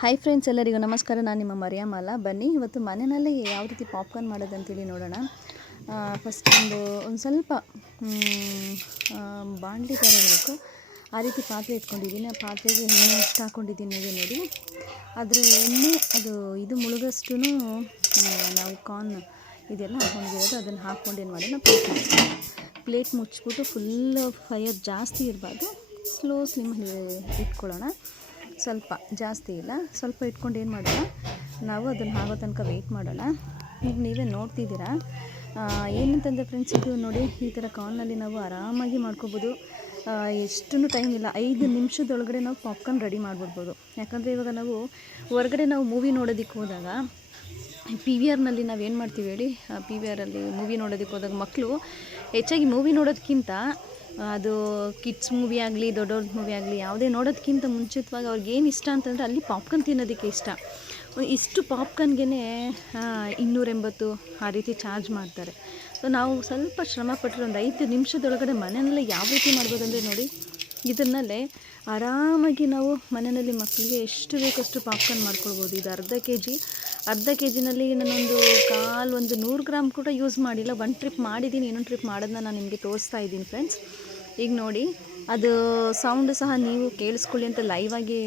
Hi friends, ಎಲ್ಲರಿಗೂ ನಮಸ್ಕಾರ. ನಾನು ನಿಮ್ಮ ಮರಿಯಮ್ಮಲ್ಲ. ಬನ್ನಿ ಇವತ್ತು ಮನೆಯಲ್ಲೇ ಯಾವ ರೀತಿ ಪಾಪ್ಕಾರ್ನ್ ಮಾಡೋದಂತೇಳಿ ನೋಡೋಣ. ಫಸ್ಟ್ ಒಂದು ಸ್ವಲ್ಪ ಬಾಣಲಿ ತರಬೇಕು. ಆ ರೀತಿ ಪಾತ್ರೆ ಇಟ್ಕೊಂಡಿದ್ದೀನಿ. ಆ ಪಾತ್ರೆಗೆ ಎಣ್ಣೆ ಎಷ್ಟು ಹಾಕ್ಕೊಂಡಿದ್ದೀನಿ ನೋಡಿ. ಅದರ ಎಣ್ಣೆ ಇದು ಮುಳುಗಷ್ಟು ನಾವು ಕಾರ್ನ್ ಇದೆಲ್ಲ ಹಾಕ್ಕೊಂಡಿರೋದು ಅದನ್ನು ಹಾಕ್ಕೊಂಡು ಏನು ಮಾಡೋಣ, ಪ್ಲೇಟ್ ಮುಚ್ಚಿಬಿಟ್ಟು ಫುಲ್ ಫೈರ್ ಜಾಸ್ತಿ ಇರಬಾರ್ದು, ಸ್ಲಿಮ್ಮಲ್ಲಿ ಇಟ್ಕೊಳ್ಳೋಣ. ಸ್ವಲ್ಪ ಜಾಸ್ತಿ ಇಲ್ಲ, ಸ್ವಲ್ಪ ಇಟ್ಕೊಂಡು ಏನು ಮಾಡೋಣ, ನಾವು ಅದನ್ನು ಆಗೋ ತನಕ ವೆಯ್ಟ್ ಮಾಡೋಣ. ಈಗ ನೀವೇ ನೋಡ್ತಿದ್ದೀರಾ ಏನಂತಂದರೆ ಫ್ರೆಂಡ್ಸ್, ಇದು ನೋಡಿ ಈ ಥರ ಕಾರ್ನಲ್ಲಿ ನಾವು ಆರಾಮಾಗಿ ಮಾಡ್ಕೋಬೋದು. ಎಷ್ಟು ಟೈಮ್ ಇಲ್ಲ, 5 ನಿಮಿಷದೊಳಗಡೆ ನಾವು ಪಾಪ್ಕಾರ್ನ್ ರೆಡಿ ಮಾಡಿಬಿಡ್ಬೋದು. ಯಾಕಂದರೆ ಇವಾಗ ನಾವು ಹೊರಗಡೆ ನಾವು ಮೂವಿ ನೋಡೋದಕ್ಕೆ ಹೋದಾಗ PVRನಲ್ಲಿ ನಾವೇನು ಮಾಡ್ತೀವಿ ಹೇಳಿ, PVRಲ್ಲಿ ಮೂವಿ ನೋಡೋದಕ್ಕೆ ಹೋದಾಗ ಮಕ್ಕಳು ಹೆಚ್ಚಾಗಿ ಮೂವಿ ನೋಡೋದಕ್ಕಿಂತ ಅದು ಕಿಡ್ಸ್ ಮೂವಿ ಆಗಲಿ ದೊಡ್ಡವ್ರದ್ದು ಮೂವಿ ಆಗಲಿ ಯಾವುದೇ ನೋಡೋದಕ್ಕಿಂತ ಮುಂಚಿತವಾಗಿ ಅವ್ರಿಗೇನು ಇಷ್ಟ ಅಂತಂದರೆ ಅಲ್ಲಿ ಪಾಪ್ಕಾರ್ನ್ ತಿನ್ನೋದಕ್ಕೆ ಇಷ್ಟ. ಇಷ್ಟು ಪಾಪ್ಕಾರ್ನ್ಗೆ 280 ಆ ರೀತಿ ಚಾರ್ಜ್ ಮಾಡ್ತಾರೆ. ಸೊ ನಾವು ಸ್ವಲ್ಪ ಶ್ರಮಪಟ್ಟರೆ ಒಂದು 5 ನಿಮಿಷದೊಳಗಡೆ ಮನೆಯಲ್ಲೇ ಯಾವ ರೀತಿ ಮಾಡ್ಬೋದಂದರೆ ನೋಡಿ, ಇದನ್ನಲ್ಲೇ ಆರಾಮಾಗಿ ನಾವು ಮನೆಯಲ್ಲಿ ಮಕ್ಕಳಿಗೆ ಎಷ್ಟು ಬೇಕಷ್ಟು ಪಾಪ್ಕಾರ್ನ್ ಮಾಡ್ಕೊಳ್ಬೋದು. ಇದು ಅರ್ಧ ಕೆ ಜಿನಲ್ಲಿ ನಾನೊಂದು 100 ಗ್ರಾಮ್ ಕೂಡ ಯೂಸ್ ಮಾಡಿಲ್ಲ. 1 ಟ್ರಿಪ್ ಮಾಡಿದ್ದೀನಿ, ಇನ್ನೊಂದು ಟ್ರಿಪ್ ಮಾಡೋದನ್ನ ನಾನು ನಿಮಗೆ ತೋರಿಸ್ತಾ ಇದ್ದೀನಿ ಫ್ರೆಂಡ್ಸ್. ಈಗ ನೋಡಿ, ಅದು ಸೌಂಡು ಸಹ ನೀವು ಕೇಳಿಸ್ಕೊಳ್ಳಿ ಅಂತ ಲೈವಾಗಿ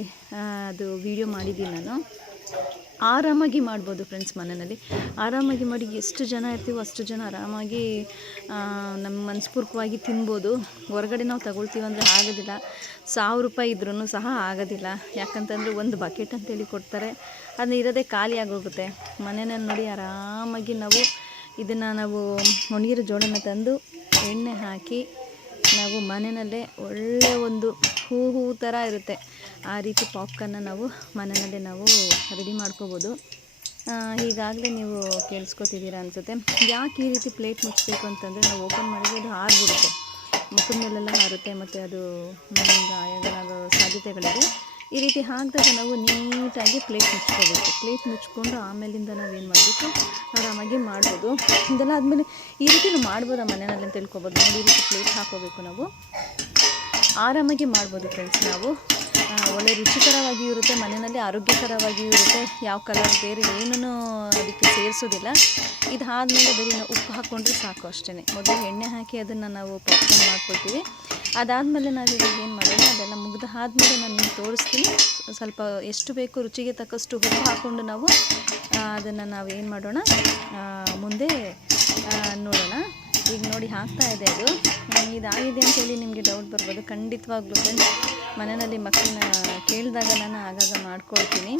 ಅದು ವಿಡಿಯೋ ಮಾಡಿದ್ದೀನಿ ನಾನು. ಆರಾಮಾಗಿ ಮಾಡ್ಬೋದು ಫ್ರೆಂಡ್ಸ್, ಮನೆಯಲ್ಲಿ ಆರಾಮಾಗಿ ಮಾಡಿ. ಎಷ್ಟು ಜನ ಇರ್ತೀವೋ ಅಷ್ಟು ಜನ ಆರಾಮಾಗಿ ನಮ್ಮ ಮನಸ್ಪೂರ್ವಕವಾಗಿ ತಿನ್ಬೋದು. ಹೊರಗಡೆ ನಾವು ತಗೊಳ್ತೀವಂದರೆ ಆಗೋದಿಲ್ಲ, 1000 ರೂಪಾಯಿ ಇದ್ರೂ ಸಹ ಆಗೋದಿಲ್ಲ. ಯಾಕಂತಂದರೆ ಒಂದು ಬಕೆಟ್ ಅಂತೇಳಿ ಕೊಡ್ತಾರೆ, ಅದನ್ನ ಇರೋದೇ ಖಾಲಿ ಆಗೋಗುತ್ತೆ. ಮನೆಯಲ್ಲಿ ನೋಡಿ ಆರಾಮಾಗಿ ನಾವು ಇದನ್ನು ಒಣಗಿರೋ ಜೋಳನ ತಂದು ಎಣ್ಣೆ ಹಾಕಿ ನಾವು ಮನೆಯಲ್ಲೇ ಒಳ್ಳೆಯ ಒಂದು ಹೂ ಥರ ಇರುತ್ತೆ, ಆ ರೀತಿ ಪಾಪ್ಕಾರ್ನ ನಾವು ಮನೆಯಲ್ಲೇ ನಾವು ರೆಡಿ ಮಾಡ್ಕೋಬೋದು. ಈಗಾಗಲೇ ನೀವು ಕೇಳಿಸ್ಕೊತಿದ್ದೀರಾ ಅನಿಸುತ್ತೆ. ಯಾಕೆ ಈ ರೀತಿ ಪ್ಲೇಟ್ ಮುಚ್ಚಬೇಕು ಅಂತಂದರೆ, ನಾವು ಓಪನ್ ಮಾಡಿದರೆ ಅದು ಹಾರಿಬಿಡುತ್ತೆ, ಮುಖದ ಮೇಲೆಲ್ಲ ಹಾರುತ್ತೆ ಮತ್ತು ಅದು ಗಾಯಗಳಾಗೋ ಸಾಧ್ಯತೆಗಳಿದೆ. ಈ ರೀತಿ ಹಾಕಿದಾಗ ನಾವು ನೀಟಾಗಿ ಪ್ಲೇಟ್ ಮುಚ್ಕೋಬೇಕು. ಪ್ಲೇಟ್ ಮುಚ್ಕೊಂಡು ಆಮೇಲಿಂದ ನಾವೇನು ಮಾಡಬೇಕು, ಆರಾಮಾಗಿ ಮಾಡ್ಬೋದು. ಇದೆಲ್ಲ ಆದಮೇಲೆ ಈ ರೀತಿ ನಾವು ಮಾಡ್ಬೋದಾ ಮನೆಯಲ್ಲಿ ಅಂತ ತಿಳ್ಕೊಬೋದು. ನೋಡಿ, ಈ ರೀತಿ ಪ್ಲೇಟ್ ಹಾಕೋಬೇಕು, ನಾವು ಆರಾಮಾಗಿ ಮಾಡ್ಬೋದು ಫ್ರೆಂಡ್ಸ್. ನಾವು ಒಳ್ಳೆ ರುಚಿಕರವಾಗಿಯೂ ಇರುತ್ತೆ, ಮನೆಯಲ್ಲಿ ಆರೋಗ್ಯಕರವಾಗಿಯೂ ಇರುತ್ತೆ. ಯಾವ ಕಲರ್ ಬೇರೆ ಏನೂ ಅದಕ್ಕೆ ಸೇರಿಸೋದಿಲ್ಲ. ಇದಾದಮೇಲೆ ಬರೀ ನಾವು ಉಪ್ಪು ಹಾಕ್ಕೊಂಡ್ರೆ ಸಾಕು, ಅಷ್ಟೇ. ಮೊದಲು ಎಣ್ಣೆ ಹಾಕಿ ಅದನ್ನು ನಾವು ಪಾಪ್ಕಾರ್ನ್ ಮಾಡ್ಕೊಳ್ತೀವಿ. ಅದಾದಮೇಲೆ ನಾವು ಇವಾಗ ಏನು ಮಾಡೋಣ, ಅದೆಲ್ಲ ಮುಗ್ದು ಆದಮೇಲೆ ನಾನು ನಿಮ್ಗೆ ತೋರಿಸ್ತೀನಿ. ಸ್ವಲ್ಪ ಎಷ್ಟು ಬೇಕು ರುಚಿಗೆ ತಕ್ಕಷ್ಟು ಉಪ್ಪು ಹಾಕ್ಕೊಂಡು ನಾವು ಅದನ್ನು ಏನು ಮಾಡೋಣ, ಮುಂದೆ ನೋಡೋಣ. ಈಗ ನೋಡಿ ಹಾಕ್ತಾ ಇದೆ, ಅದು ಇದಾಗಿದೆ ಅಂತೇಳಿ ನಿಮಗೆ ಡೌಟ್ ಬರ್ಬೋದು. ಖಂಡಿತವಾಗ್ಲೂ ಫ್ರೆಂಡ್ಸ್, ಮನೆಯಲ್ಲಿ ಮಕ್ಕಳನ್ನ ಕೇಳಿದಾಗ ನಾನು ಆಗಾಗ ಮಾಡ್ಕೊಳ್ತೀನಿ.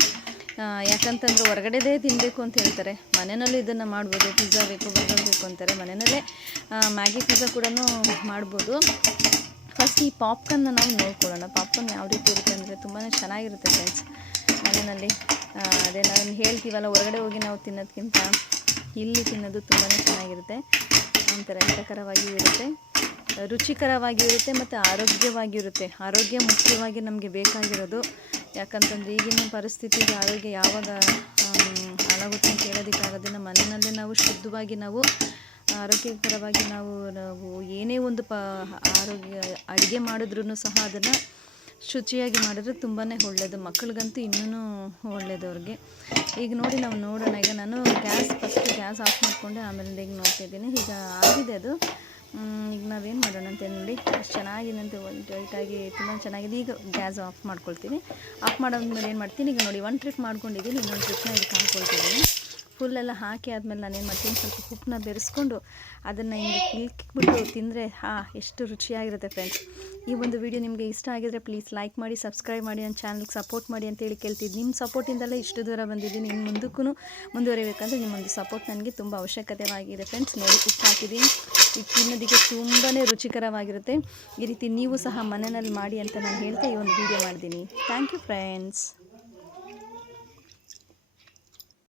ಯಾಕಂತಂದರೆ ಹೊರಗಡೆದೇ ತಿನ್ನಬೇಕು ಅಂತ ಹೇಳ್ತಾರೆ, ಮನೆಯಲ್ಲೂ ಇದನ್ನು ಮಾಡ್ಬೋದು. ಪಿಜ್ಜಾ ಬೇಕು, ಬರ್ಗರ್ ಬೇಕು ಅಂತಾರೆ, ಮನೆಯಲ್ಲೇ ಮ್ಯಾಗಿ ಪಿಜ್ಜಾ ಕೂಡ ಮಾಡ್ಬೋದು. ಫಸ್ಟ್ ಈ ಪಾಪ್ಕಾರ್ನ್ನ ನಾವು ನೋಡ್ಕೊಳ್ಳೋಣ. ಪಾಪ್ಕಾರ್ನ್ ಯಾವ ರೀತಿ ಇರುತ್ತೆ ಅಂದರೆ ತುಂಬಾ ಚೆನ್ನಾಗಿರುತ್ತೆ ಫ್ರೆಂಡ್ಸ್. ಮನೆಯಲ್ಲಿ ಅದೇ ನಾನು ಹೇಳ್ತೀವಲ್ಲ, ಹೊರಗಡೆ ಹೋಗಿ ನಾವು ತಿನ್ನೋದಕ್ಕಿಂತ ಇಲ್ಲಿ ತಿನ್ನೋದು ತುಂಬಾ ಚೆನ್ನಾಗಿರುತ್ತೆ. ಒಂಥರ ಹಿತಕರವಾಗಿಯೂ ಇರುತ್ತೆ, ರುಚಿಕರವಾಗಿಯೂ ಇರುತ್ತೆ ಮತ್ತು ಆರೋಗ್ಯವಾಗಿರುತ್ತೆ. ಆರೋಗ್ಯ ಮುಖ್ಯವಾಗಿ ನಮಗೆ ಬೇಕಾಗಿರೋದು. ಯಾಕಂತಂದರೆ ಈಗಿನ ಪರಿಸ್ಥಿತಿಗೆ ಆರೋಗ್ಯ ಯಾವಾಗ ಹಾಳಾಗುತ್ತೆ ಅಂತ ಹೇಳೋದಕ್ಕಾಗೋದಿಲ್ಲ. ಮನೆಯಲ್ಲೇ ನಾವು ಶುದ್ಧವಾಗಿ ನಾವು ಆರೋಗ್ಯಕರವಾಗಿ ನಾವು ಏನೇ ಒಂದು ಆರೋಗ್ಯ ಅಡುಗೆ ಮಾಡಿದ್ರೂ ಸಹ ಅದನ್ನು ಶುಚಿಯಾಗಿ ಮಾಡಿದ್ರೆ ತುಂಬಾ ಒಳ್ಳೆಯದು. ಮಕ್ಕಳಿಗಂತೂ ಇನ್ನೂ ಒಳ್ಳೆಯದು ಅವ್ರಿಗೆ. ಈಗ ನೋಡಿ, ನಾವು ನೋಡೋಣ. ಈಗ ನಾನು ಫಸ್ಟ್ ಗ್ಯಾಸ್ ಆಫ್ ಮಾಡಿಕೊಂಡೆ, ಆಮೇಲೆ ಈಗ ನೋಡ್ತಾಯಿದ್ದೀನಿ. ಈಗ ಆಗಿದೆ ಅದು. ಈಗ ನಾವೇನು ಮಾಡೋಣ ಅಂತ ನೋಡಿ, ಅಷ್ಟು ಚೆನ್ನಾಗಿದಂತೆ ವೈಟಾಗಿ ತುಂಬ ಚೆನ್ನಾಗಿದೆ. ಈಗ ಗ್ಯಾಸ್ ಆಫ್ ಮಾಡ್ಕೊಳ್ತೀನಿ. ಆಫ್ ಮಾಡಾದ್ಮೇಲೆ ಏನು ಮಾಡ್ತೀನಿ, ಈಗ ನೋಡಿ 1 ಟ್ರಿಪ್ ಮಾಡ್ಕೊಂಡಿದ್ದೀನಿ, ಇನ್ನೊಂದು ಟ್ರಿಪ್ನ ಇದಕ್ಕೆ ಹಾಕ್ಕೊಳ್ತಿದ್ದೀನಿ. ಫುಲ್ಲೆಲ್ಲ ಹಾಕಿ ಆದಮೇಲೆ ನಾನೇನು ಮಾಡ್ತೀನಿ, ಸ್ವಲ್ಪ ಉಪ್ಪನ್ನ ಬೆರೆಸ್ಕೊಂಡು ಅದನ್ನು ಹಿಂಗೆ ಇಕ್ಬಿಟ್ಟು ತಿಂದರೆ ಎಷ್ಟು ರುಚಿಯಾಗಿರುತ್ತೆ ಫ್ರೆಂಡ್ಸ್. ಈ ಒಂದು ವಿಡಿಯೋ ನಿಮಗೆ ಇಷ್ಟ ಆಗಿದರೆ ಪ್ಲೀಸ್ ಲೈಕ್ ಮಾಡಿ, ಸಬ್ಸ್ಕ್ರೈಬ್ ಮಾಡಿ, ನನ್ನ ಚಾನಲ್ಗೆ ಸಪೋರ್ಟ್ ಮಾಡಿ ಅಂತೇಳಿ ಕೇಳ್ತಿದ್ದು. ನಿಮ್ಮ ಸಪೋರ್ಟಿಂದಲೇ ಇಷ್ಟು ದೂರ ಬಂದಿದ್ದೀನಿ. ಇನ್ನು ಮುಂದಕ್ಕೂ ಮುಂದುವರಿಬೇಕಂದ್ರೆ ನಿಮ್ಮೊಂದು ಸಪೋರ್ಟ್ ನನಗೆ ತುಂಬ ಅವಶ್ಯಕತೆಯಾಗಿದೆ ಫ್ರೆಂಡ್ಸ್. ನೋಡಿ, ಉಪ್ಪು ಹಾಕಿದ್ದೀನಿ. ಇದು ತಿನ್ನೋದಕ್ಕೆ ತುಂಬಾ ರುಚಿಕರವಾಗಿರುತ್ತೆ. ಈ ರೀತಿ ನೀವು ಸಹ ಮನೆಯಲ್ಲಿ ಮಾಡಿ ಅಂತ ನಾನು ಹೇಳ್ತಾ ಈ ಒಂದು ವಿಡಿಯೋ ಮಾಡಿದ್ದೀನಿ. Thank you friends.